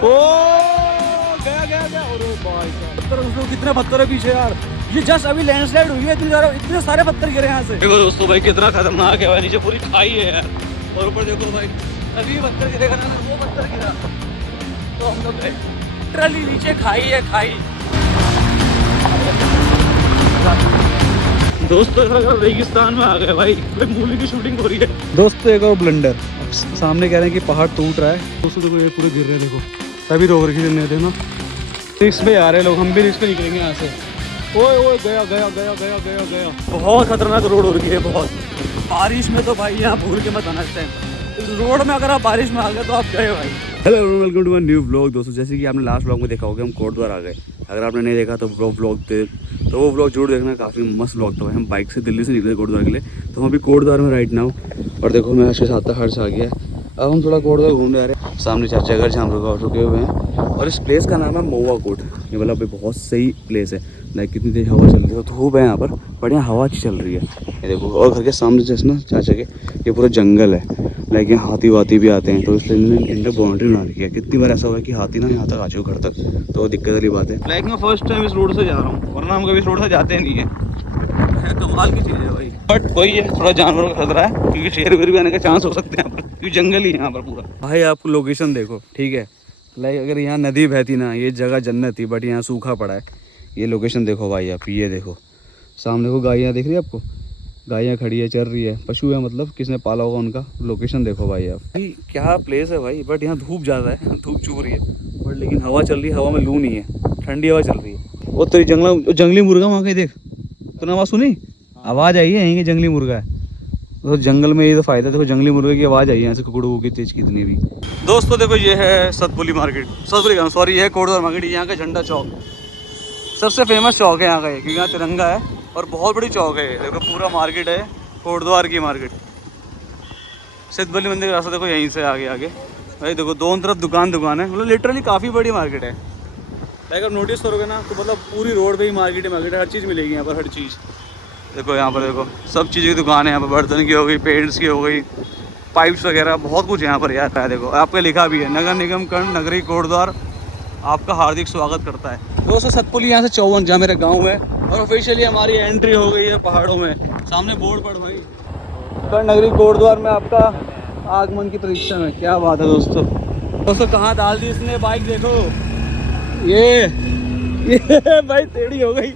ओ गया गया गया। अरे भाई पत्थर दोस्तों, कितने पत्थर है पीछे यार। ये जस्ट अभी लैंडस्लाइड हुई है, इतने सारे पत्थर गिरे यहाँ से। देखो दोस्तों भाई कितना खतरनाक है भाई, नीचे पूरी खाई है यार। और ऊपर देखो भाई अभी पत्थर गिरेगा ना, वो पत्थर गिरा तो हम लोग लिटरली नीचे खाई है, खाई। दोस्तों रेगिस्तान में आ गए भाई, मूवी की शूटिंग हो रही है। दोस्तों एक और ब्लंडर, सामने कह रहे हैं कि पहाड़ टूट रहा है। दोस्तों देखो ये पूरे गिर रहे हैं, देखो तभी रोक रखी थी देखो। रिस्क पे आ रहे लोग, हम भी रिस्क पे निकलेंगे यहाँ से। ओए ओए गया गया गया गया गया गया। बहुत खतरनाक रोड हो रही है बहुत। बारिश में तो भाई यहाँ भूल के मत आना इस टाइम। इस रोड में अगर आप बारिश में आ गए तो आप गए भाई। Hello welcome to my new vlog. दोस्तों जैसे कि आपने लास्ट व्लॉग में देखा होगा, हम कोटद्वार आ गए। अगर आपने नहीं देखा तो वो व्लॉग जरूर देखना, काफ़ी मस्त व्लॉग था भाई। हम बाइक से दिल्ली से निकले कोटद्वार के लिए, तो हम अभी कोटद्वार में राइट नाउ। और देखो मैं अच्छे साथ हर्ष आ गया। अब हम थोड़ा कोटद्वार घूमने आ रहे हैं। सामने चाचा घर जहाँ हम रुके हुए हैं, और इस प्लेस का नाम है महुआ कोट। ये मतलब अभी बहुत सही प्लेस है। लाइक कितनी तेज हवा चल रही है, धूप है यहाँ पर, बढ़िया हवा अच्छी चल रही है। ये देखो, और घर के सामने जैसे ना चाचा के ये पूरा जंगल है। लाइक यहाँ हाथी वाती भी आते हैं, तो इसलिए इन्होंने बाउंड्री बना रखी है। कितनी बार ऐसा हुआ है कि हाथी ना यहाँ तक आ चुके घर तक, तो दिक्कत वाली बात है। लाइक मैं फर्स्ट टाइम इस रोड से जा रहा हूँ, वरना हम कभी इस रोड से जाते नहीं है। कमाल की चीज़ है भाई, बट वही है थोड़ा जानवरों का खतरा है, क्योंकि शेर वेर भी आने का चांस हो सकते हैं यहाँ पर, क्योंकि जंगल ही है यहाँ पर पूरा। भाई आपको लोकेशन देखो, ठीक है। लाइक अगर यहाँ नदी बहती ना, ये जगह जन्नत थी, बट यहाँ सूखा पड़ा है। ये लोकेशन देखो भाई आप, ये देखो सामने को गायें दिख रही है आपको, गायें खड़ी है, चल रही है, पशु है, मतलब किसने पाला होगा उनका। लोकेशन देखो भाई आप। भाई क्या प्लेस है भाई, बट यहाँ धूप ज़्यादा है, धूप चुभ रही है, बट लेकिन हवा चल रही है। हवा में लू नहीं है, ठंडी हवा चल रही है। वो तेरी जंगली मुर्गा वहाँ कहीं देख, तूने आवाज़ सुनी? आवाज़ आई है यहीं की, जंगली मुर्गा है। तो जंगल में ये तो फ़ायदा, देखो जंगली मुर्गे की आवाज़ आई है यहाँ से, कुकड़ू की तेज कितनी भी। दोस्तों देखो ये है सतपुली मार्केट, सॉरी ये है कोटद्वार मार्केट। यहाँ का झंडा चौक सबसे फेमस चौक है यहाँ का, क्योंकि यहाँ तिरंगा है और बहुत बड़ी चौक है। देखो पूरा मार्केट है कोटद्वार की मार्केट। सतपुली मंदिर का रास्ता देखो यहीं से आगे आगे भाई। देखो दोनों तरफ दुकान है, मतलब लिटरली काफ़ी बड़ी मार्केट है। लाइक आप नोटिस करोगे ना तो मतलब पूरी रोड पे ही मार्केट है, हर चीज़ मिलेगी यहाँ पर, हर चीज़। देखो यहाँ पर देखो सब चीज़ की दुकान है यहाँ पर, बर्तन की हो गई, पेंट्स की हो गई, पाइप्स वगैरह, बहुत कुछ यहाँ पर यार है। देखो आपका लिखा भी है, नगर निगम कर्ण नगरी कोटद्वार आपका हार्दिक स्वागत करता है। दोस्तों सतपुली यहाँ से 54 जहाँ मेरा गांव है, और ऑफिशियली हमारी एंट्री हो गई है पहाड़ों में। सामने बोर्ड पड़ भाई, कर्ण नगरी कोटद्वार में आपका आगमन की प्रतीक्षा में। क्या बात है दोस्तों कहाँ डाल दी इसने बाइक, देखो ये भाई टेढ़ी हो गई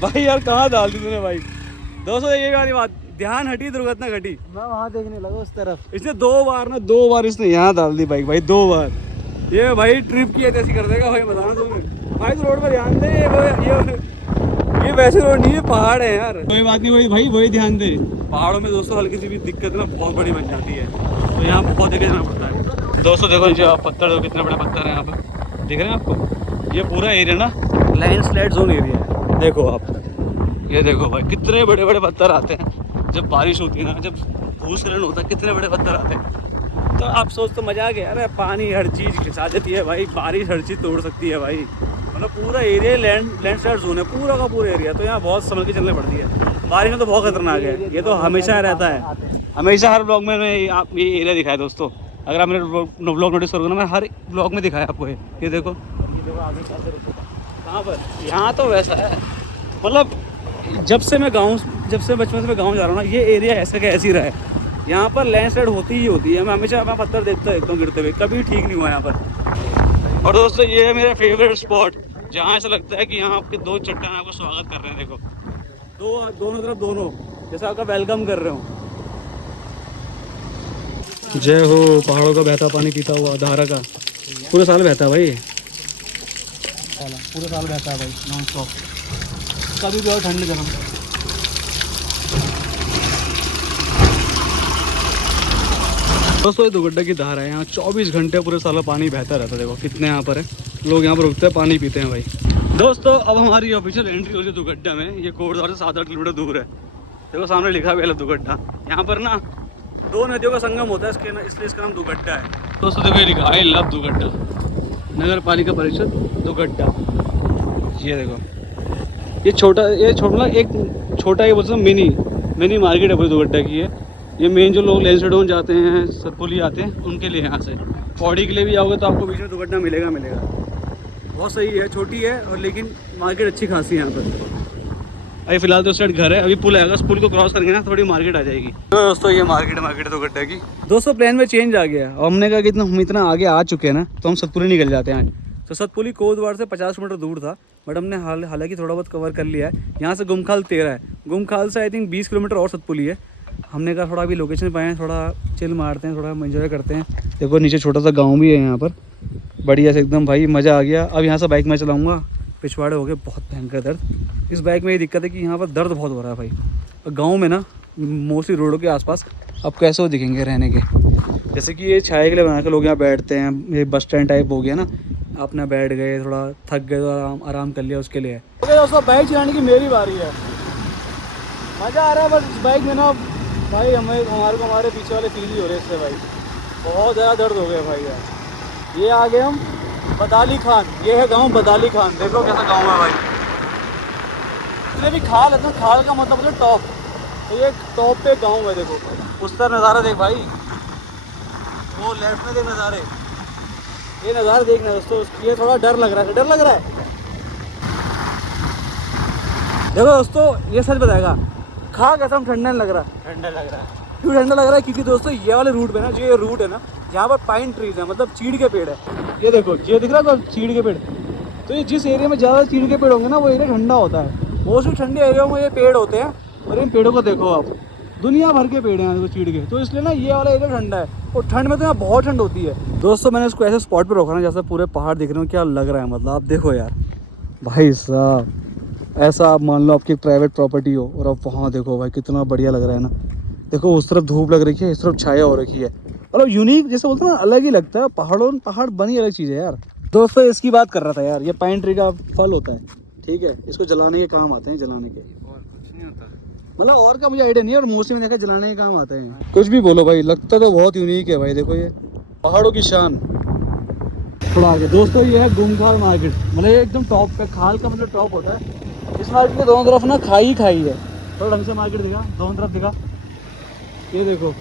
भाई यार, कहाँ डाल दी तूने बाइक। दोस्तों ये वाली बात, ध्यान हटी दुर्घटना घटी। मैं वहाँ देखने लगा उस तरफ। इसने दो बार इसने यहाँ डाल दी बाइक भाई, 2 बार। ये भाई ट्रिप की है कैसी कर देगा भाई, बताना तुम्हें भाई। तो रोड पर ध्यान दे, ये वैसे रोड नहीं है, पहाड़ है यार। कोई बात नहीं भाई, वही ध्यान दे। पहाड़ों में दोस्तों हल्की सी भी दिक्कत ना बहुत बड़ी बन जाती है, तो यहाँ बहुत देखे जाना पड़ता है। दोस्तों देखो नीचे पत्थर, कितने बड़े पत्थर हैं यहाँ पर, दिख रहे हैं आपको। ये पूरा एरिया ना लैंडस्लाइड जोन एरिया है। देखो आप, ये देखो भाई कितने बड़े बड़े पत्थर आते हैं जब बारिश होती है ना, जब भूस्खलन होता है, कितने बड़े पत्थर आते हैं। तो आप सोच तो मजा आ गया। अरे पानी हर चीज़ खिंचा देती है भाई, बारिश हर चीज़ तोड़ सकती है भाई। मतलब पूरा एरिया लैंडस्लाइड जोन है, पूरा का पूरा एरिया। तो यहाँ बहुत संभल के चलने पड़ती है। बारिश में तो बहुत खतरनाक है, ये तो हमेशा रहता है। हमेशा हर ब्लॉग में आप ये एरिया दिखाया दोस्तों। अगर आप मेरे ब्लॉग नोटिस करोगे ना, मैं हर ब्लॉग में दिखाया आपको। ये देखो कहाँ पर, यहाँ तो वैसा है। मतलब जब से बचपन से मैं गाँव जा रहा हूँ ना, ये एरिया ऐसे का ऐसे ही रहा है। यहाँ पर लैंडस्लाइड होती ही होती है। मैं हमेशा पत्थर देखता हूँ एकदम गिरते हुए, कभी ठीक नहीं हुआ यहाँ पर। और दोस्तों ये है मेरा फेवरेट स्पॉट, जहाँ ऐसा लगता है कि यहाँ आपके 2 चट्टान आपको स्वागत कर रहे हैं। देखो दोनों तरफ जैसे आपका वेलकम कर रहे हो। जय हो, पहाड़ों का बहता पानी पीता हुआ धारा का। पूरे साल बहता है भाई, पूरे साल बहता है भाई, नॉन स्टॉप, कभी भी और ठंड गर्म। दोस्तों ये दुगड्डा की धार है, यहाँ 24 घंटे पूरे साल पानी बहता रहता है। देखो कितने यहाँ पर है लोग, यहाँ पर रुकते हैं, पानी पीते हैं भाई। दोस्तों अब हमारी ऑफिशियल एंट्री हो रही है दुगड्डा में। ये कोटद्वार से 7-8 किलोमीटर दूर है। देखो सामने लिखा हुआ है दुगड्डा। यहाँ पर ना 2 नदियों का संगम होता है, इसलिए इसका नाम दुगड्डा है। दोस्तों देखो ये लिखा आई लव दुगड्डा, नगर पालिका परिषद दुगड्डा। ये देखो ये छोटा एक छोटा ये बोलते हैं मिनी मार्केट है पूरी दुगड्डा की है। ये मेन जो लोग लैंडस्लाइड जाते हैं, सतपुली आते हैं, उनके लिए यहाँ से पौड़ी के लिए भी आओगे तो आपको बीच में दुपट्टा मिलेगा। बहुत सही है, छोटी है और लेकिन मार्केट अच्छी खासी है यहाँ पर। अभी फिलहाल तो उस साइड घर है, अभी पुल आएगा, उस पुल को क्रॉस करेंगे ना थोड़ी मार्केट आ जाएगी। तो दोस्तों ये मार्केट तो गड्ढे की। दोस्तों प्लान में चेंज आ गया और हमने कहा कि हम इतना आगे आ चुके हैं ना, तो हम सतपुली निकल जाते हैं। तो सतपुली कोटद्वार से 50 किलोमीटर दूर था, बट हमने हालांकि थोड़ा बहुत कवर कर लिया है। यहाँ से गुमखाल 13 है, गुमखाल से आई थिंक 20 किलोमीटर और सतपुली है। हमने कहा थोड़ा अभी लोकेशन पाए हैं, थोड़ा चिल मारते हैं, थोड़ा एंजॉय करते हैं। देखो नीचे छोटा सा गाँव भी है यहाँ पर, बढ़िया से एकदम भाई मज़ा आ गया। अब यहाँ से बाइक में चलाऊँगा, पिछवाड़े हो गए बहुत भयंकर दर्द। इस बाइक में ये दिक्कत है कि यहाँ पर दर्द बहुत हो रहा है भाई। और गांव में ना मोस्टली रोडों के आसपास अब कैसे वो दिखेंगे रहने के, जैसे कि ये छाए के लिए बना के लोग यहाँ बैठते हैं। ये बस स्टैंड टाइप हो गया ना, अपना बैठ गए, थोड़ा थक गए तो आराम कर लिया, उसके लिए। दोस्तों बाइक चलाने की मेरी बारी है, मज़ा आ रहा है। बस बाइक में ना भाई हमारे पीछे वाले फील ही हो रहे इससे भाई, बहुत ज़्यादा दर्द हो गया भाई यार। ये आ गए हम बदाली खान, ये है गांव बदाली खान। देखो कैसा गांव है भाई, इसलिए भी खाल है, तो खाल का मतलब होता है टॉप। तो ये टॉप पे गांव है। देखो उस तरह नज़ारा देख भाई, वो लेफ्ट में देख नज़ारे, ये नज़ारा देखना दोस्तों। ये थोड़ा डर लग रहा है, देखो दोस्तों ये सच बताएगा, खा कैसा हम ठंडा लग रहा है। क्यों ठंडा लग रहा है? क्योंकि दोस्तों ये वाले रूट पे ना, जो ये रूट है ना, यहाँ पर पाइन ट्रीज है, मतलब चीड़ के पेड़ है। ये देखो ये दिख रहा है चीड़ के पेड़। तो ये जिस एरिया में ज़्यादा चीड़ के पेड़ होंगे ना, वो एरिया ठंडा होता है। मोस्टली ठंडे एरिया में ये पेड़ होते हैं, और इन पेड़ों को देखो आप, दुनिया भर के पेड़ हैं देखो चीड़ के। तो इसलिए ना ये वाला एरिया ठंडा है, और ठंड में तो यहाँ बहुत ठंड होती है। दोस्तों मैंने इसको ऐसे स्पॉट पर रोका ना जैसे पूरे पहाड़ दिख रहे हो, क्या लग रहा है। मतलब आप देखो यार भाई साहब, ऐसा आप मान लो आपकी प्राइवेट प्रॉपर्टी हो, और आप वहाँ देखो भाई कितना बढ़िया लग रहा है ना। देखो उस तरफ धूप लग रही है, इस तरफ छाया हो रखी है, मतलब यूनिक जैसे बोलते हैं ना, अलग ही लगता है। पहाड़ बनी अलग चीज़ है यार। दोस्तों इसकी बात कर रहा था यार, ये पाइन ट्री का फल होता है, ठीक है। इसको जलाने के काम आते हैं, जलाने के, और कुछ नहीं होता। मतलब और का मुझे आइडिया नहीं है, और मोस्टली मैंने देखा जलाने के काम आते हैं। कुछ भी बोलो भाई, लगता तो बहुत यूनिक है भाई। देखो ये पहाड़ों की शान। थोड़ा आगे दोस्तों ये है गुमखाल मार्केट, मतलब ये एकदम टॉप पे, खाल का मतलब टॉप होता है। इस मार्केट के दोनों तरफ ना खाई है। थोड़ा ढंग से मार्केट दिखा, दोनों तरफ दिखा, ये देखो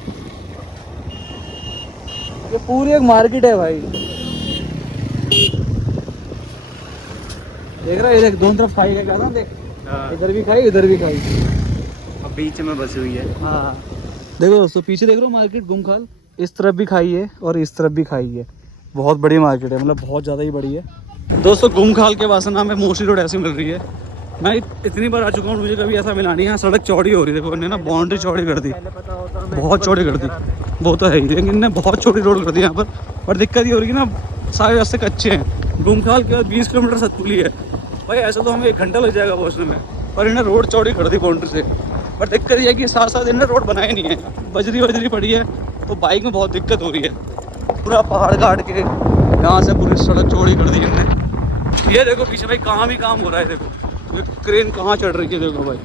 ये पूरी एक मार्केट है भाई। देख रहा है, ये देख दोनों तरफ खाई है, क्या ना देख, इधर भी खाई उधर भी खाई, अब बीच में बसी हुई है। हाँ देखो दोस्तों पीछे देख रहे हो मार्केट गुमखाल, इस तरफ भी खाई है और इस तरफ भी खाई है। बहुत बड़ी मार्केट है, मतलब बहुत ज़्यादा ही बड़ी है। दोस्तों गुमखाल के वासना में मोस्टली रोड ऐसी मिल रही है। मैं इतनी बार आ चुका हूँ, मुझे कभी ऐसा मिला नहीं। यहाँ सड़क चौड़ी हो रही है, देखो इन्होंने ना बाउंड्री चौड़ी कर दी, बहुत चौड़ी कर दी। वो तो है ही, लेकिन इन्होंने बहुत छोटी रोड कर दी यहाँ पर दिक्कत ये हो रही है ना, सारे रास्ते कच्चे हैं। गुमखाल के बाद 20 किलोमीटर सतपुली है भाई, ऐसा तो हमें 1 घंटा लग जाएगा पहुँचने में, पर इन्हें रोड चौड़ी कर दी बाउंड्री से। पर दिक्कत ये है कि साथ साथ इन्हें रोड बनाए नहीं है, बजरी पड़ी है, तो बाइक में बहुत दिक्कत हो रही है। पूरा पहाड़ काट के यहाँ से पूरी सड़क चौड़ी कर दी इन्होंने। ये देखो पीछे भाई काम ही काम हो रहा है, देखो क्रेन कहाँ चढ़ रही है, देखो भाई,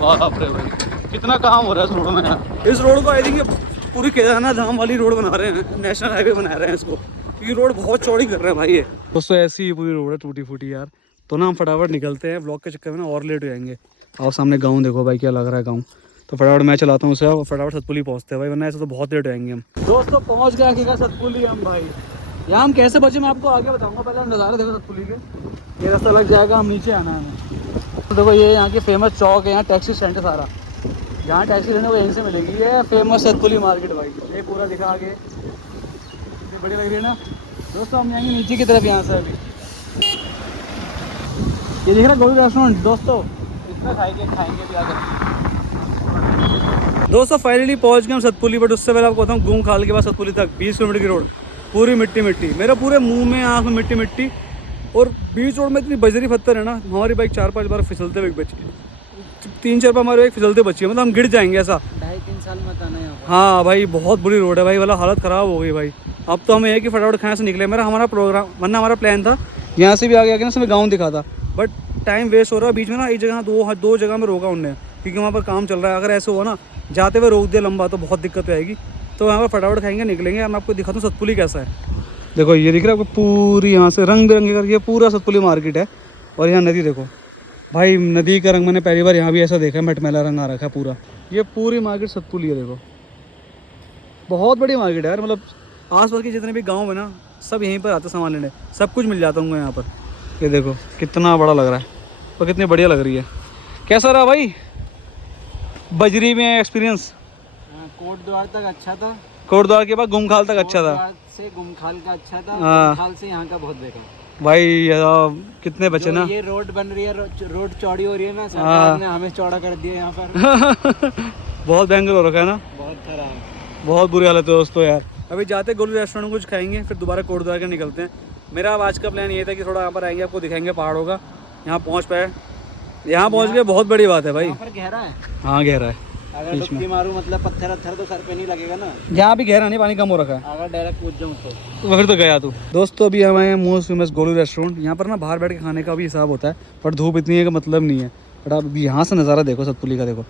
बाप रे भाई कितना काम हो रहा है इस रोड में यार। इस रोड को आई थिंक पूरी केदारनाथ धाम वाली रोड बना रहे हैं, नेशनल हाईवे बना रहे हैं इसको, क्योंकि रोड बहुत चौड़ी कर रहे हैं भाई ये। दोस्तों ऐसी ही पूरी रोड है, टूटी फूटी यार। तो ना हम फटाफट निकलते हैं, व्लॉग के चक्कर में ना और लेट हो जाएंगे। और सामने गाँव देखो भाई, क्या लग रहा है गाँव। तो फटाफट मैं चलाता हूँ उसे, और फटाफट सतपुली पहुँचते हैं भाई, वरना ऐसे तो बहुत लेट हो जाएंगे हम। दोस्तों पहुँच गए आखिरकार सतपुली हम भाई। यहाँ हम कैसे बचे मैं आपको आगे बताऊँगा, पहले हम नज़ारा देखो सतपुली के। ये रास्ता लग जाएगा, हम नीचे आना है हमें। तो देखो ये यहाँ की फेमस चौक है, यहाँ टैक्सी स्टैंड है सारा, जहाँ टैक्सी लेने को यहीं से मिलेगी। ये फेमस सतपुली मार्केट भाई, ये पूरा दिखा आगे, बढ़िया लग रही है ना। दोस्तों हम जाएंगे नीचे की तरफ यहाँ से। अभी ये दिख रहा है गोभी रेस्टोरेंट, दोस्तों इसमें खाएंगे भी आकर। दोस्तों फाइनली पहुँच गए हम सतपुली, बट उससे पहले आपको बताऊँ गुमखाल के बाद सतपुली तक 20 किलोमीटर की रोड, पूरी मिट्टी मेरे पूरे मुंह में आँख में मिट्टी। और बीच रोड में इतनी बजरी पत्थर है ना, हमारी बाइक 4-5 बार फिसलते हुए बची, 3-4 बार हमारी बाइक फिसलते बची है, मतलब हम गिर जाएंगे ऐसा। 2.5-3 साल में आना है। हाँ भाई बहुत बुरी रोड है भाई, वाला हालत ख़राब हो गई भाई। अब तो हमें है कि फटाफट खाने से निकले, हमारा प्रोग्राम, वरना हमारा प्लान था यहाँ से भी आगे आके ना हमें गाँव दिखा था, बट टाइम वेस्ट हो रहा है। बीच में ना एक जगह दो जगह में रोका उनने, क्योंकि वहाँ पर काम चल रहा है। अगर ऐसे हुआ ना, जाते हुए रोक दिया लंबा, तो बहुत दिक्कत आएगी। तो वहाँ पर फटाफट खाएंगे, निकलेंगे। मैं आपको दिखाता हूँ सतपुली कैसा है। देखो ये दिख रहा है आपको, पूरी यहाँ से रंग बिरंगी करके पूरा सतपुली मार्केट है। और यहाँ नदी देखो भाई, नदी का रंग मैंने पहली बार यहाँ भी ऐसा देखा है, मटमैला रंग आ रखा है पूरा। ये पूरी मार्केट सतपुली है, देखो बहुत बड़ी मार्केट है यार। मतलब आसपास के जितने भी गांव है ना, सब यहीं पर आते सामान लेने, सब कुछ मिल जाता होंगे यहाँ पर। ये देखो कितना बड़ा लग रहा है और कितनी बढ़िया लग रही है। कैसा रहा भाई बजरी में एक्सपीरियंस? कोट द्वार तक अच्छा था, कोटद्वार के बाद गुमखाल तक अच्छा था। कोटद्वार से गुमखाल का अच्छा था, हाँ। गुमखाल से यहाँ का बहुत बेकार। भाई कितने बचे ना। ये रोड बन रही है, रोड चौड़ी हो रही है ना, सरकार ने हमें चौड़ा कर दिया यहाँ पर। बहुत भयंकर हो रखा है ना, बहुत खराब, बहुत बुरी हालत है दोस्तों यार। अभी जाते गोलू रेस्टोरेंट में कुछ खाएंगे, फिर दोबारा कोटद्वार के निकलते हैं। मेरा अब आज का प्लान ये था कि थोड़ा यहाँ पर आएंगे, आपको दिखाएंगे पहाड़ों का। यहाँ पहुँच पाए, यहाँ पहुँच गए, बहुत बड़ी बात है भाई। यहाँ पर गहरा है। हाँ गहरा है, अगर डुबकी मारूं मतलब पत्थर तो सर पे नहीं लगेगा ना। यहाँ भी गहरा नहीं, पानी कम हो रखा है। अगर डायरेक्ट कूद जाऊँ तो फिर तो गया तू। दोस्तों अभी हम आए मोस्ट फेमस गोलू रेस्टोरेंट। यहाँ पर ना बाहर बैठ के खाने का भी हिसाब होता है, पर धूप इतनी है कि मतलब नहीं है। बट आप यहाँ से नज़ारा देखो सतपुली का, देखो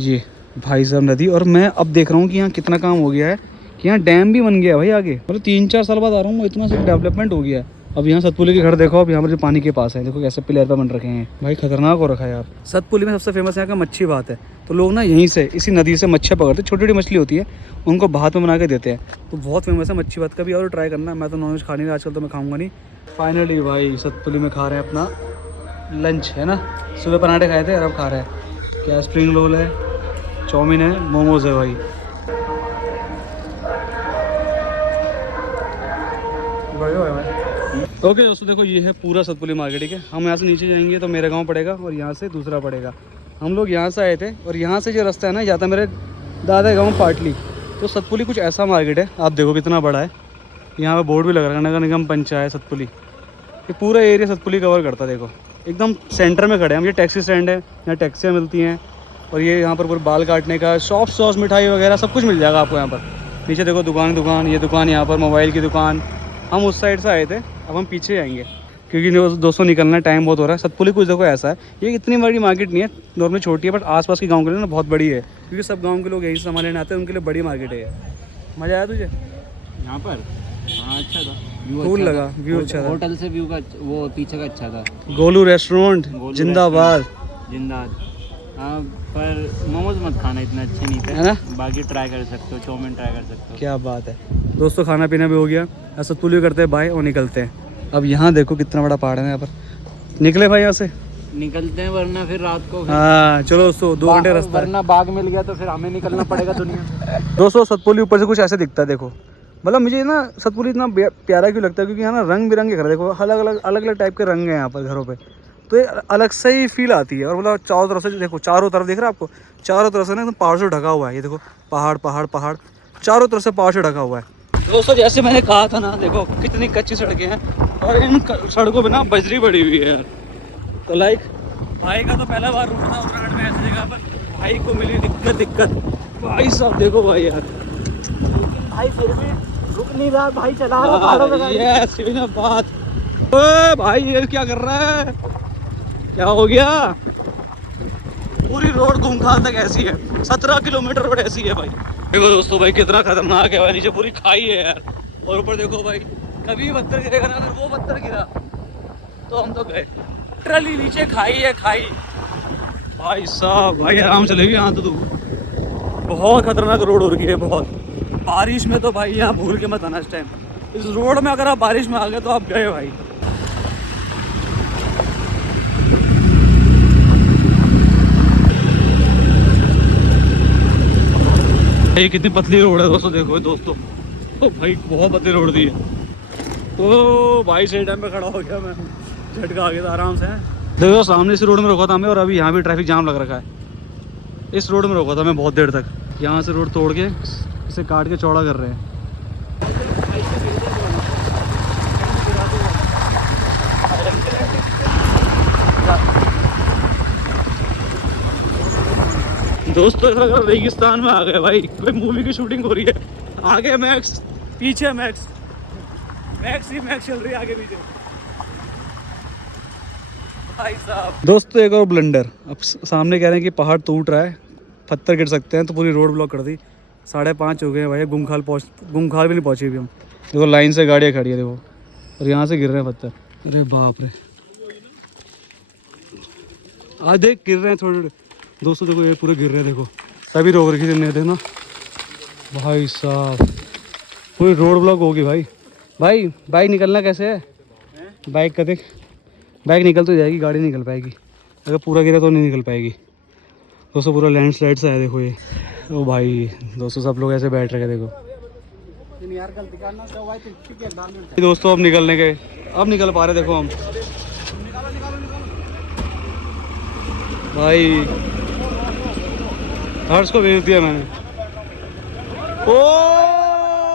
ये भाई साहब नदी। और मैं अब देख रहा हूँ कि यहाँ कितना काम हो गया है कि यहाँ डैम भी बन गया है भाई आगे। मतलब 3-4 साल बाद आ रहा हूँ, इतना सब डेवलपमेंट हो गया है। अब यहाँ सतपुली के घर देखो, अब यहाँ पर जो पानी के पास है देखो कैसे पिलर पे बन रखे हैं भाई, खतरनाक हो रखा है यार। सतपुली में सबसे फेमस यहाँ का मच्छी भात है। तो लोग ना यहीं से इसी नदी से मच्छी पकड़ते हैं, छोटी छोटी मछली होती है, उनको भात में बना के देते हैं। तो बहुत फेमस है मच्छी भात का भी, और ट्राई करना। मैं तो नॉनवेज खा नहीं रहा आजकल, तो मैं खाऊंगा नहीं। फाइनली भाई सतपुली में खा रहे हैं अपना लंच, है ना। सुबह पराठे खाए थे और अब खा रहे हैं क्या, स्प्रिंग रोल है, चाउमीन है, मोमोज है भाई। ओके दोस्तों देखो ये है पूरा सतपुली मार्केट, ठीक है। हम यहाँ से नीचे जाएंगे तो मेरा गांव पड़ेगा और यहाँ से दूसरा पड़ेगा। हम लोग यहाँ से आए थे और यहाँ से जो रास्ता है ना जाता मेरे दादा गांव पाटली। तो सतपुली कुछ ऐसा मार्केट है, आप देखो कितना बड़ा है। यहाँ पे बोर्ड भी लगा रखा है, नगर निगम पंचायत सतपुली। ये पूरा एरिया सतपुली कवर करता है। देखो एकदम सेंटर में खड़े हैं हम। ये टैक्सी स्टैंड है, यहाँ टैक्सियाँ मिलती हैं। और ये यहाँ पर पूरे बाल काटने का शॉप, सॉस, मिठाई वगैरह सब कुछ मिल जाएगा आपको यहाँ पर। नीचे देखो दुकान, ये दुकान यहाँ पर मोबाइल की दुकान। हम उस साइड से आए थे, अब हम पीछे आएंगे क्योंकि दोस्तों निकलना टाइम बहुत हो रहा है। सतपुली कुछ देखो ऐसा है, ये इतनी बड़ी मार्केट नहीं है, नॉर्मली छोटी है, बट आसपास के गांव के लिए ना बहुत बड़ी है, क्योंकि सब गांव के लोग यही सामान लेने आते हैं, उनके लिए बड़ी मार्केट है ये। मज़ा आया तुझे यहाँ पर? हाँ अच्छा था, कूल लगा, व्यू अच्छा था। होटल से व्यू का वो पीछे का अच्छा था। गोलू रेस्टोरेंट जिंदाबाद। जिंदाबाद। हाँ पर मोमोज मत खाना, इतना अच्छे नहीं थे, है ना। बाकी ट्राई कर सकते हो, चाउमीन ट्राई कर सकते हो। क्या बात है दोस्तों, खाना पीना भी हो गया, सतपुली करते हैं बाय और निकलते हैं। अब यहाँ देखो कितना बड़ा पहाड़ है यहाँ पर। निकले भाई यहाँ से निकलते हैं, वरना फिर रात को हाँ चलो दोस्तों 2 घंटे रास्ता है। वरना बाग मिल गया तो फिर हमें निकलना पड़ेगा दुनिया। दोस्तों सतपुली ऊपर से कुछ ऐसे दिखता है, देखो मतलब मुझे ना सतपुली इतना प्यारा क्यों लगता है, क्योंकि यहाँ ना रंग बिरंगे घर, देखो अलग अलग टाइप के रंग हैं यहाँ पर घरों पे। तो ये अलग से ही फील आती है। और मतलब चारों तरफ से देखो, चारों तरफ देख रहे हैं आपको, चारों तरफ से ना एकदम पहाड़ से ढका हुआ है। ये देखो पहाड़ पहाड़ पहाड़, चारों तरफ से पहाड़ से ढका हुआ है। दोस्तों जैसे मैंने कहा था ना, देखो कितनी कच्ची सड़कें हैं और इन सड़कों पे ना बजरी पड़ी हुई है यार। तो लाइक भाई का तो पहला बार रूट था उत्तराखंड में ऐसी जगह पर, भाई को मिली दिक्कत। भाई साहब देखो भाई यार, भाई फिर भी रुक नहीं रहा, भाई चला रहा पहाड़ों पे गाड़ी। ये ऐसी ना बात। ओए भाई ये क्या कर रहा है, क्या हो गया? पूरी रोड गुमखाल तक ऐसी है, 17 किलोमीटर रोड ऐसी है भाई। देखो दोस्तों भाई कितना खतरनाक है भाई, नीचे पूरी खाई है यार। और ऊपर देखो भाई, कभी पत्थर गिरेगा ना, अगर वो पत्थर गिरा तो हम तो गए। ट्रली नीचे खाई है, खाई। भाई साहब भाई आराम चलेगी यहाँ तो। तू बहुत खतरनाक रोड हो रही है बहुत। बारिश में तो भाई यहाँ भूल के मत आना इस टाइम। इस रोड में अगर आप बारिश में आ गए तो आप गए भाई। ये कितनी पतली रोड है दोस्तों, देखो दोस्तों। तो भाई बहुत पतली रोड दी है। तो भाई सही टाइम पे खड़ा हो गया मैं, झटका आ गया था आराम से। देखो सामने इस रोड में रोका था मैं, और अभी यहाँ भी ट्रैफिक जाम लग रखा है। इस रोड में रोका था मैं बहुत देर तक। यहाँ से रोड तोड़ के इसे काट के चौड़ा कर रहे हैं। दोस्तों ऐसा लग रहा है रेगिस्तान में आ गए भाई, कोई मूवी की शूटिंग हो रही है। आगे मैक्स, पीछे मैक्स, मैक्स ही मैक्स चल रही है आगे पीछे। भाई साहब दोस्तों एक और ब्लंडर। अब सामने कह रहे हैं कि पहाड़ टूट रहा है, पत्थर गिर सकते हैं, तो पूरी रोड ब्लॉक कर दी। 5:30 हो गए भाई, गुमखाल भी नहीं पहुँचे अभी हम। देखो लाइन से गाड़ियाँ खड़ी है देखो, और यहाँ से गिर रहे हैं पत्थर। अरे बाप रे, आज देख गिर रहे हैं थोड़े दोस्तों। देखो ये पूरे गिर रहे हैं, देखो तभी रोक रखी थी ना भाई साहब, पूरी रोड ब्लॉक होगी भाई। भाई बाइक निकलना कैसे है? बाइक का देख, बाइक निकल तो जाएगी, गाड़ी निकल पाएगी। अगर पूरा गिरा तो नहीं निकल पाएगी दोस्तों। पूरा लैंडस्लाइड से है देखो ये। ओ भाई दोस्तों सब लोग ऐसे बैठ रहे हैं देखो। दोस्तों अब निकलने गए, अब निकल पा रहे देखो हम भाई। हर्ष को भेज दिया मैंने। ओ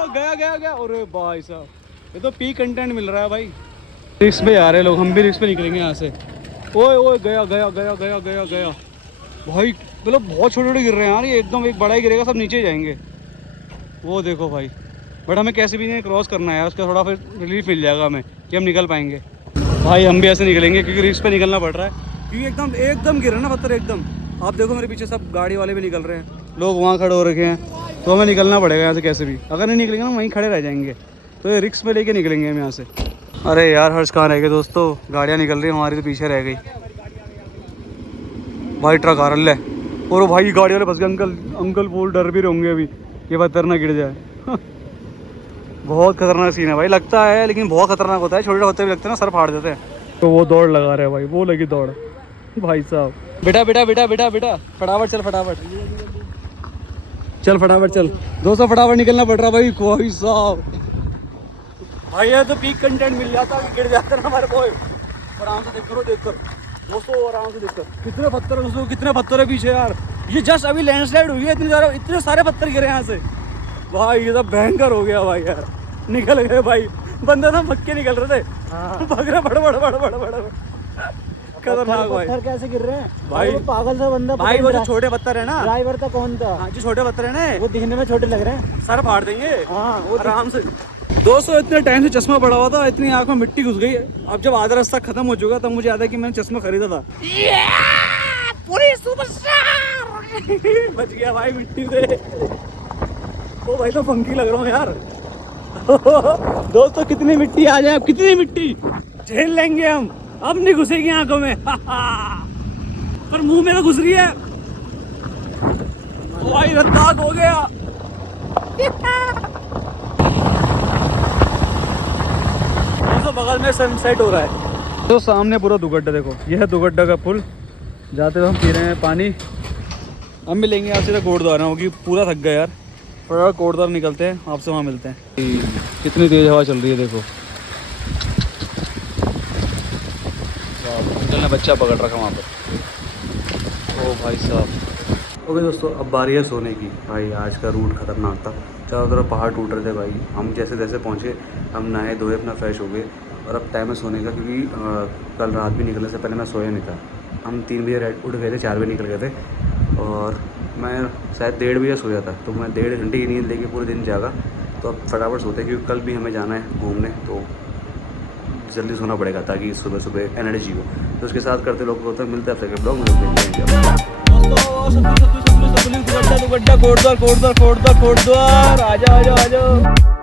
गया गया गया। अरे भाई साहब ये तो पी कंटेंट मिल रहा है भाई। रिस्क पे आ रहे लोग, हम भी रिस्क पे निकलेंगे यहाँ से। ओए ओए गया गया गया गया गया गया भाई। मतलब बहुत छोटे छोटे गिर रहे हैं यार ये, एकदम एक बड़ा ही गिरेगा सब नीचे जाएंगे। वो देखो भाई, बट हमें कैसे भी नहीं क्रॉस करना है, उसका थोड़ा फिर रिलीफ मिल जाएगा हमें कि हम निकल पाएंगे। भाई हम भी ऐसे निकलेंगे क्योंकि रिस्क पे निकलना पड़ रहा है, क्योंकि एकदम एकदम गिर रहा है ना पत्थर एकदम। आप देखो मेरे पीछे सब गाड़ी वाले भी निकल रहे हैं, लोग वहाँ खड़े हो रखे हैं, तो हमें निकलना पड़ेगा यहाँ से कैसे भी। अगर नहीं निकलेंगे ना वहीं खड़े रह जाएंगे, तो ये रिस्क में लेके निकलेंगे हम यहाँ से। अरे यार हर्ष कहाँ रह गए दोस्तों, गाड़ियाँ निकल रही हैं हमारी तो पीछे रह गई भाई। ट्रक आ रहा है और भाई गाड़ी वाले फंस गए। अंकल बोल डर भी होंगे अभी कि पत्थर ना गिर जाए। बहुत खतरनाक सीन है भाई, लगता है लेकिन बहुत खतरनाक होता है। छोटे होते भी लगते हैं ना, सर फाड़ देते हैं। तो वो दौड़ लगा रहे हैं भाई, वो लगी दौड़ भाई साहब। बेटा बेटा बेटा बेटा बेटा फटाफट चल, फटाफट चल, फटाफट चल दोस्तों, फटाफट निकलना पड़ रहा भाई। कोई साहब भाई ये तो पीक कंटेंट मिल जाता, गिर जाता ना हमारे बॉय। आराम से देख करो, देख कर दोस्तों, आराम से देख कर। कितने पत्थर दोस्तों, कितने पत्थर है पीछे यार। ये जस्ट अभी लैंडस्लाइड हुई है, इतने सारे पत्थर गिरे यहाँ से भाई। ये तो भयंकर हो गया भाई यार। निकल गए भाई, बंदे तो भग के निकल रहे थे, भाग रहे बड़ बड़ बड़ बड़ बड़। खतरनाक भाई। पत्थर कैसे गिर रहे हैं भाई? वो पागल सा बंदा भाई वो जो छोटे पत्थर है ना, ड्राइवर था कौन था? हाँ जो छोटे पत्थर है ना, वो दिखने में छोटे लग रहे हैं, सर फाड़ देंगे। हाँ वो आराम से दोस्तों। इतने टाइम से चश्मा पड़ा हुआ था, इतनी आंख में मिट्टी घुस गई। अब जब आधा रास्ता खत्म हो चुका तब मुझे याद है कि मैंने चश्मा खरीदा था। पूरी सुपरस्टार बच गया भाई मिट्टी से। ओ भाई तो फंकी लग रहा हूँ यार। दोस्तों कितनी मिट्टी आ जाए, अब कितनी मिट्टी झेल लेंगे हम, अब नहीं घुसेगी आंखों में। पर मुंह में तो घुस रही है भाई। रद्दाक हो गया। दोस्तों बगल में सनसेट हो रहा है। तो सामने पूरा दुगड्डा देखो, यह है दुगड्डा का पुल। जाते हुए हम पी रहे हैं पानी। हम मिलेंगे आपसे तो कोटद्वार होगी, पूरा थक गया यार। थोड़ा कोटद्वार निकलते हैं, आपसे वहाँ मिलते हैं। कितनी तेज़ हवा चल रही है देखो। अंकल ने बच्चा पकड़ रखा वहाँ पर। ओ भाई साहब। ओके दोस्तों, अब बारी है सोने की। भाई आज का रूट खतरनाक था, चारों तरफ पहाड़ टूट रहे थे भाई। हम जैसे जैसे पहुँचे, हम नहाए धोए, अपना फ्रेश हो गए, और अब टाइम है सोने का, क्योंकि कल रात भी निकलने से पहले मैं सोया नहीं था। हम 3 बजे उठ गए थे, 4 बजे निकल गए थे, और मैं शायद 1:30 बजे सोया था। तो मैं 1.5 घंटे की नींद लेके पूरे दिन जागा। तो अब फटाफट सोते हैं, क्योंकि कल भी हमें जाना है घूमने, तो जल्दी सोना पड़ेगा ताकि सुबह सुबह एनर्जी हो। तो उसके साथ करते लोग होते हैं। मिलते हैं फिर ब्लॉग में। कोटद्वार आ जाओ आ जाओ आ जाओ।